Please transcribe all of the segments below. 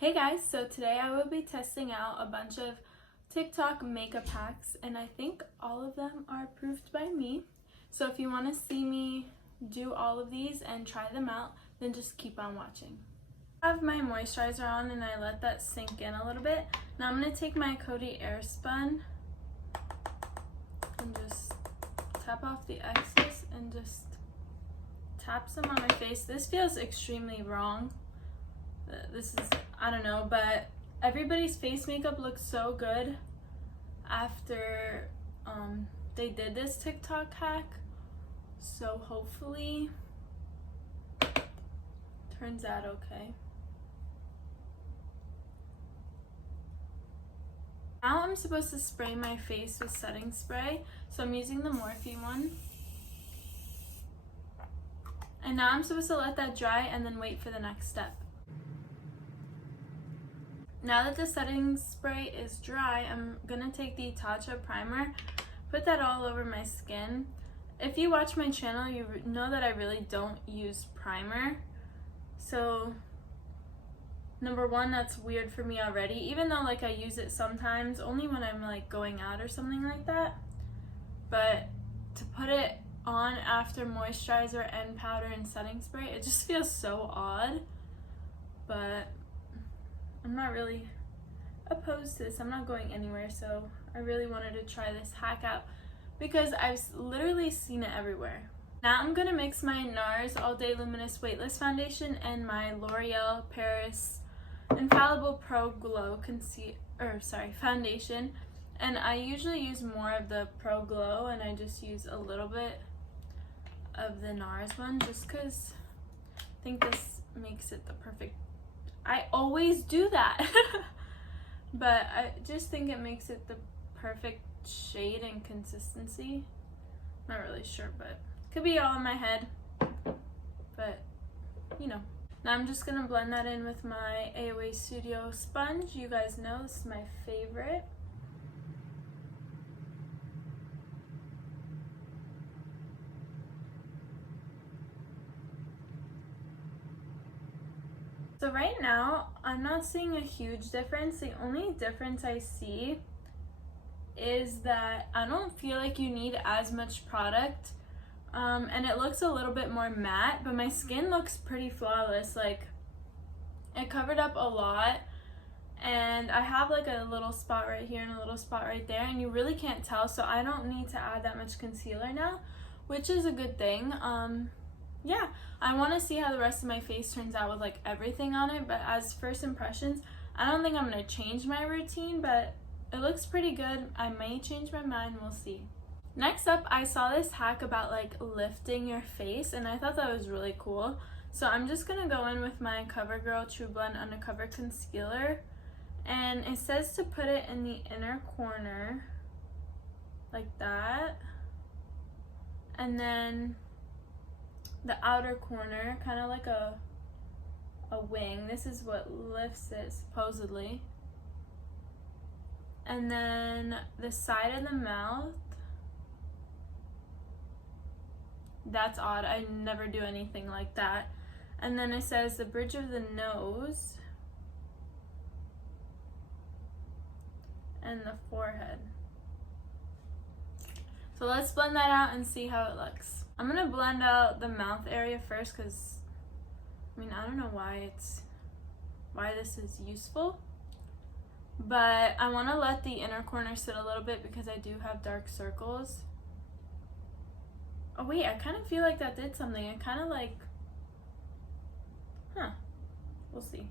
Hey guys, so today I will be testing out a bunch of TikTok makeup hacks and I think all of them are approved by me. So if you want to see me do all of these and try them out, then just keep on watching. I have my moisturizer on and I let that sink in a little bit. Now I'm going to take my Coty Airspun and just tap off the excess and just tap some on my face. This feels extremely wrong. This is, I don't know, but everybody's face makeup looks so good after they did this TikTok hack. So hopefully turns out okay. Now I'm supposed to spray my face with setting spray. So I'm using the Morphe one. And now I'm supposed to let that dry and then wait for the next step. Now that the setting spray is dry, I'm gonna take the Tatcha primer, put that all over my skin. If you watch my channel, you know that I really don't use primer. So number one, that's weird for me already, even though like I use it sometimes, only when I'm like going out or something like that. But to put it on after moisturizer and powder and setting spray, it just feels so odd. But I'm not really opposed to this. I'm not going anywhere, so I really wanted to try this hack out because I've literally seen it everywhere. Now I'm gonna mix my NARS All Day Luminous Weightless Foundation and my L'Oreal Paris Infallible Pro Glow foundation, and I usually use more of the Pro Glow and I just use a little bit of the NARS one just because I think this makes it the perfect. I always do that. But I just think it makes it the perfect shade and consistency. Not really sure, but could be all in my head. But, you know. Now I'm just going to blend that in with my AOA Studio sponge. You guys know this is my favorite. So right now, I'm not seeing a huge difference. The only difference I see is that I don't feel like you need as much product. And it looks a little bit more matte, but my skin looks pretty flawless. Like, it covered up a lot. And I have like a little spot right here and a little spot right there, and you really can't tell. So I don't need to add that much concealer now, which is a good thing. Yeah, I want to see how the rest of my face turns out with like everything on it, but as first impressions, I don't think I'm going to change my routine, but it looks pretty good. I may change my mind, we'll see. Next up, I saw this hack about like lifting your face, and I thought that was really cool. So I'm just going to go in with my CoverGirl True Blend Undercover Concealer, and it says to put it in the inner corner like that, and then the outer corner, kind of like a wing. This is what lifts it, supposedly. And then the side of the mouth. That's odd. I never do anything like that. And then it says the bridge of the nose and the forehead. So let's blend that out and see how it looks. I'm gonna blend out the mouth area first because, I mean, I don't know why this is useful, but I want to let the inner corner sit a little bit because I do have dark circles. Oh wait, I kind of feel like that did something. I kind of like, we'll see.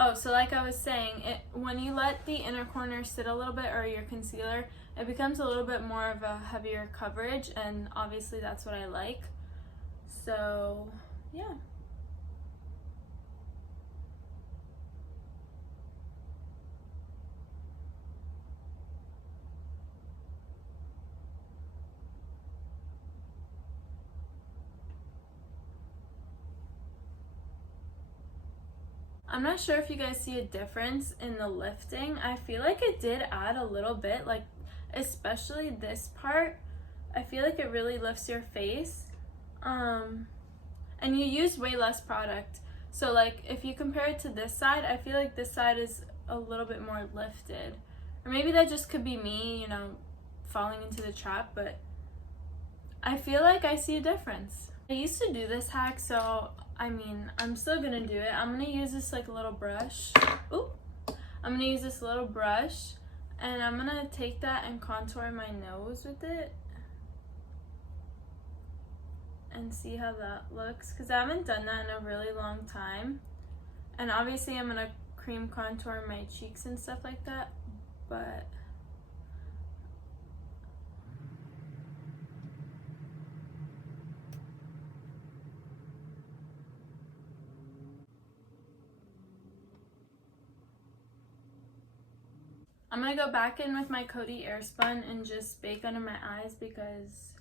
Oh, so like I was saying, when you let the inner corner sit a little bit, or your concealer, it becomes a little bit more of a heavier coverage, and obviously that's what I like. So, yeah. I'm not sure if you guys see a difference in the lifting. I feel like it did add a little bit, like especially this part. I feel like it really lifts your face. and you use way less product. So like if you compare it to this side, I feel like this side is a little bit more lifted. Or maybe that just could be me, you know, falling into the trap, but I feel like I see a difference. I used to do this hack, so I mean, I'm still gonna do it. I'm gonna use this like little brush. Ooh. I'm gonna use this little brush, and I'm gonna take that and contour my nose with it and see how that looks, because I haven't done that in a really long time. And obviously I'm gonna cream contour my cheeks and stuff like that, but I'm gonna go back in with my Coty Airspun and just bake under my eyes because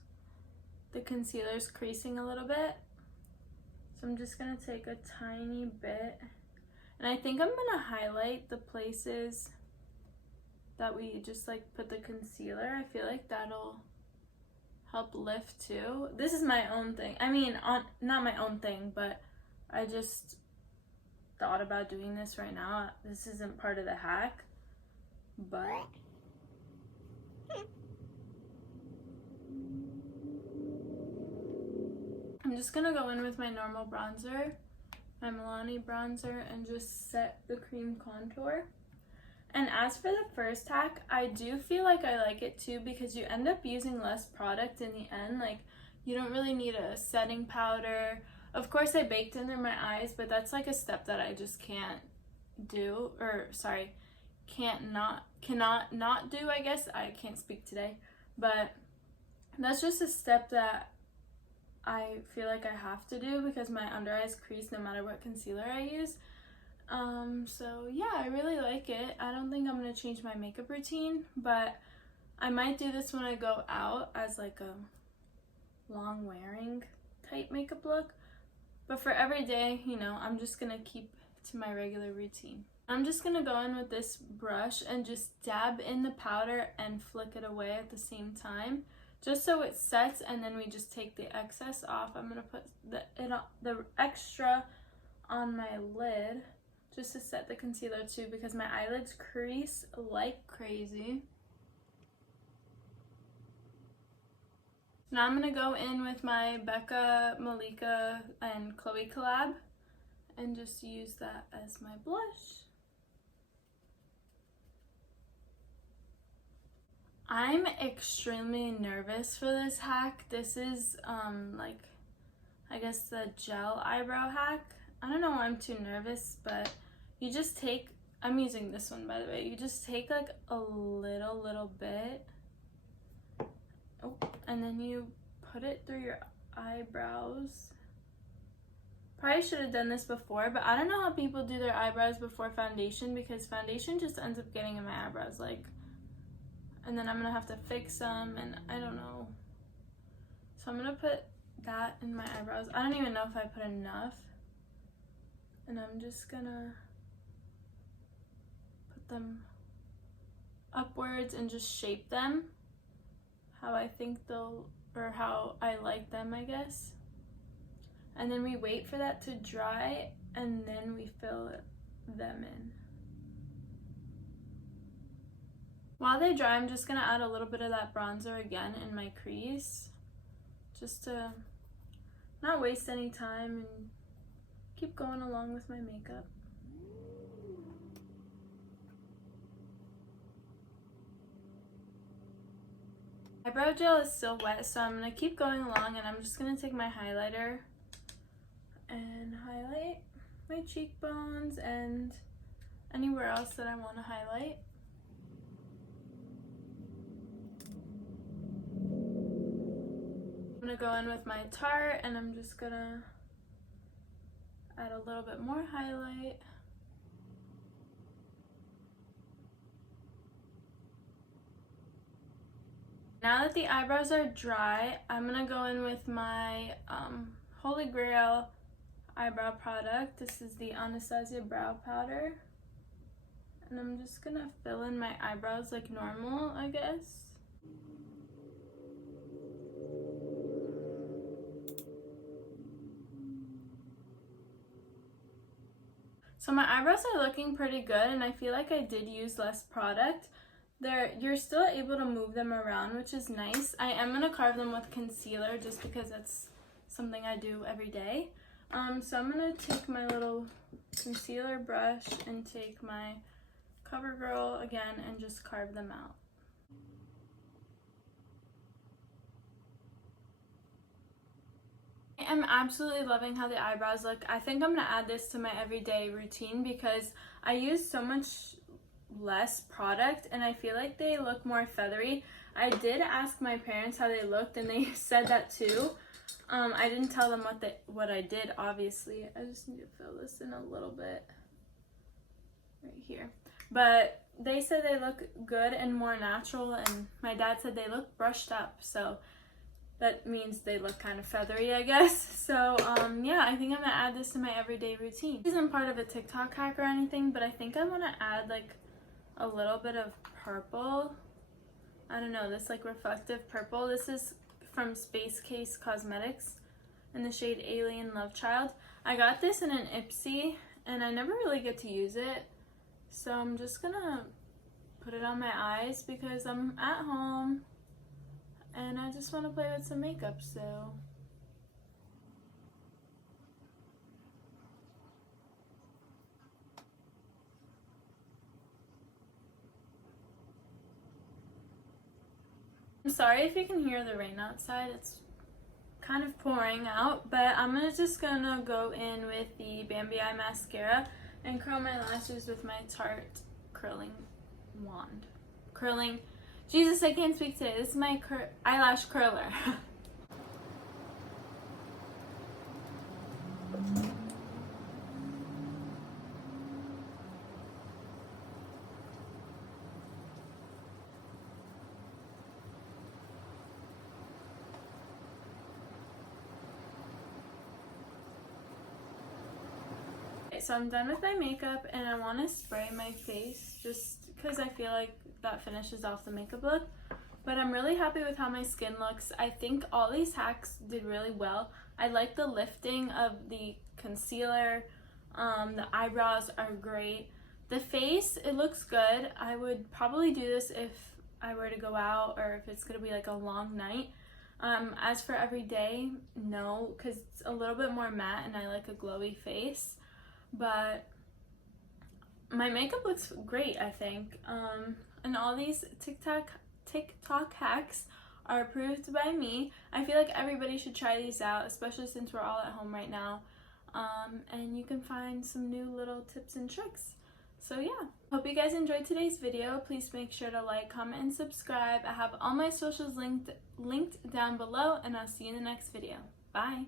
the concealer's creasing a little bit. So I'm just gonna take a tiny bit, and I think I'm gonna highlight the places that we just like put the concealer. I feel like that'll help lift too. This is my own thing. I mean, not my own thing, but I just thought about doing this right now. This isn't part of the hack, but I'm just gonna go in with my normal bronzer, my Milani bronzer, and just set the cream contour. And as for the first hack, I do feel like I like it too, because you end up using less product in the end. Like, you don't really need a setting powder. Of course I baked under my eyes, but that's like a step that I just can't do, or sorry, cannot not do, I guess. I can't speak today, but that's just a step that I feel like I have to do because my under eyes crease no matter what concealer I use. So yeah, I really like it. I don't think I'm gonna change my makeup routine, but I might do this when I go out as like a long wearing type makeup look. But for every day, you know, I'm just gonna keep to my regular routine. I'm just gonna go in with this brush and just dab in the powder and flick it away at the same time, just so it sets, and then we just take the excess off. I'm gonna put the extra on my lid just to set the concealer too, because my eyelids crease like crazy. Now I'm gonna go in with my Becca, Malika, and Chloe collab and just use that as my blush. I'm extremely nervous for this hack. This is like, I guess the gel eyebrow hack. I don't know why I'm too nervous, but you just take, I'm using this one by the way, you just take like a little bit, and then you put it through your eyebrows. Probably should have done this before, but I don't know how people do their eyebrows before foundation, because foundation just ends up getting in my eyebrows, like, and then I'm gonna have to fix them, and I don't know. So I'm gonna put that in my eyebrows. I don't even know if I put enough. And I'm just gonna put them upwards and just shape them how I think they'll, or how I like them, I guess. And then we wait for that to dry, and then we fill them in. While they dry, I'm just gonna add a little bit of that bronzer again in my crease, just to not waste any time and keep going along with my makeup. Eyebrow gel is still wet, so I'm gonna keep going along, and I'm just gonna take my highlighter and highlight my cheekbones and anywhere else that I want to highlight. I'm gonna go in with my Tarte, and I'm just gonna add a little bit more highlight. Now that the eyebrows are dry, I'm gonna go in with my Holy Grail eyebrow product. This is the Anastasia Brow Powder. And I'm just gonna fill in my eyebrows like normal, I guess. So my eyebrows are looking pretty good, and I feel like I did use less product. You're still able to move them around, which is nice. I am going to carve them with concealer just because that's something I do every day. So I'm going to take my little concealer brush and take my CoverGirl again and just carve them out. I am absolutely loving how the eyebrows look. I think I'm going to add this to my everyday routine because I use so much less product and I feel like they look more feathery. I did ask my parents how they looked and they said that too. I didn't tell them what I did, obviously. I just need to fill this in a little bit right here. But they said they look good and more natural, and my dad said they look brushed up, so that means they look kind of feathery, I guess. So yeah, I think I'm gonna add this to my everyday routine. This isn't part of a TikTok hack or anything, but I think I want to add like a little bit of purple. I don't know, this like reflective purple. This is from Space Case Cosmetics in the shade Alien Love Child. I got this in an Ipsy and I never really get to use it, so I'm just gonna put it on my eyes because I'm at home and I just want to play with some makeup. So I'm sorry if you can hear the rain outside. It's kind of pouring out, but I'm just gonna go in with the Bambi Eye Mascara and curl my lashes with my Tarte curling wand. Jesus, I can't speak today. This is my eyelash curler. So I'm done with my makeup and I want to spray my face just because I feel like that finishes off the makeup look. But I'm really happy with how my skin looks. I think all these hacks did really well. I like the lifting of the concealer. The eyebrows are great. The face, it looks good. I would probably do this if I were to go out or if it's going to be like a long night. As for every day, no, because it's a little bit more matte and I like a glowy face. But my makeup looks great, I think. And all these TikTok hacks are approved by me. I feel like everybody should try these out, especially since we're all at home right now. And you can find some new little tips and tricks. So yeah, hope you guys enjoyed today's video. Please make sure to like, comment, and subscribe. I have all my socials linked down below, and I'll see you in the next video. Bye!